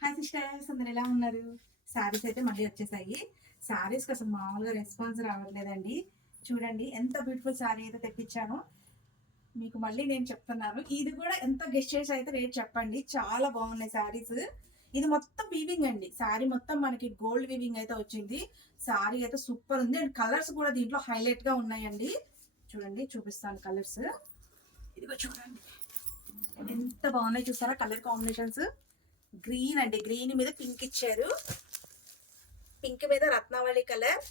Hi sisters, అందరు ఎలా ఉన్నారు? శారీస్ అయితే మళ్ళీ వచ్చేసాయి. శారీస్కి అసలు మామూలుగా రెస్పాన్స్ రావట్లేదండి. చూడండి ఎంత బ్యూటిఫుల్ శారీ అయితే తెప్పించాను. మీకు మళ్ళీ నేను చెప్తున్నాను, ఇది కూడా ఎంత గెస్ట్ చేసి అయితే రేట్ చెప్పండి. చాలా బాగున్నాయి శారీస్. ఇది మొత్తం వీవింగ్ అండి. శారీ మొత్తం మనకి గోల్డ్ వీవింగ్ అయితే వచ్చింది. శారీ అయితే సూపర్ ఉంది. అండ్ కలర్స్ కూడా దీంట్లో హైలైట్ గా ఉన్నాయండి. చూడండి, చూపిస్తాను కలర్స్. ఇదిగో చూడండి ఎంత బాగున్నాయి, చూసారా కలర్ కాంబినేషన్స్. గ్రీన్ అండి, గ్రీన్ మీద పింక్ ఇచ్చారు, పింక్ మీద రత్నావళి కలర్.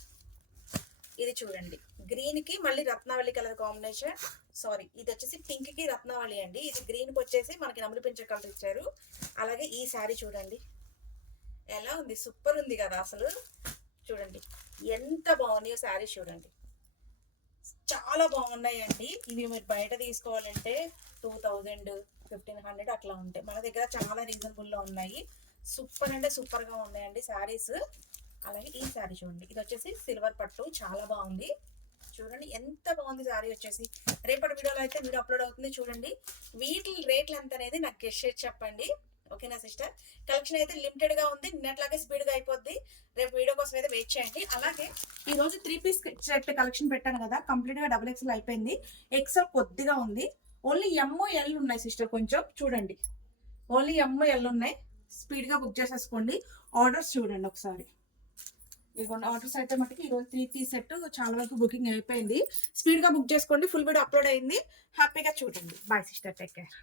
ఇది చూడండి, గ్రీన్ కి మళ్ళీ రత్నావళి కలర్ కాంబినేషన్. సారీ, ఇది వచ్చేసి పింక్ కి రత్నావళి అండి. ఇది గ్రీన్ కి వచ్చేసి మనకి నమలి పింఛ కలర్ ఇచ్చారు. అలాగే ఈ శారీ చూడండి ఎలా ఉంది, సూపర్ ఉంది కదా అసలు. చూడండి ఎంత బాగున్నాయో శారీ. చూడండి చాలా బాగున్నాయండి. ఇవి మీరు బయట తీసుకోవాలంటే 2000, 1500 అట్లా ఉంటాయి. మన దగ్గర చాలా రీజనబుల్లో ఉన్నాయి. సూపర్ అంటే సూపర్ గా ఉన్నాయండి శారీస్. అలాగే ఈ శారీ చూడండి, ఇది వచ్చేసి సిల్వర్ పట్టు, చాలా బాగుంది. చూడండి ఎంత బాగుంది శారీ వచ్చేసి. రేపటి వీడియోలో అయితే వీడియో అప్లోడ్ అవుతుంది, చూడండి. వీటి రేట్లు ఎంత అనేది నాకు గెస్ చేసి చెప్పండి, ఓకేనా సిస్టర్? కలెక్షన్ అయితే లిమిటెడ్ గా ఉంది, నిన్నట్లాగే స్పీడ్ గా అయిపోద్ది. రేపు వీడియో కోసం అయితే వెయిట్ చేయండి. అలాగే ఈ రోజు 3 పీస్ సెట్ కలెక్షన్ పెట్టాను కదా, కంప్లీట్ గా XXL అయిపోయింది. ఎక్సెల్ కొద్దిగా ఉంది. ఓన్లీ ML ఉన్నాయి సిస్టర్. కొంచెం చూడండి, ఓన్లీ ML ఉన్నాయి. స్పీడ్ గా బుక్ చేసేసుకోండి. ఆర్డర్స్ చూడండి ఒకసారి. ఇదిగోండి ఆర్డర్స్ అయితే మటుకు ఈరోజు 3 పీస్ సెట్ చాలా వరకు బుకింగ్ అయిపోయింది. స్పీడ్ గా బుక్ చేసుకోండి. ఫుల్ వీడియో అప్లోడ్ అయింది. హ్యాపీగా చూడండి. Bye sister, take care.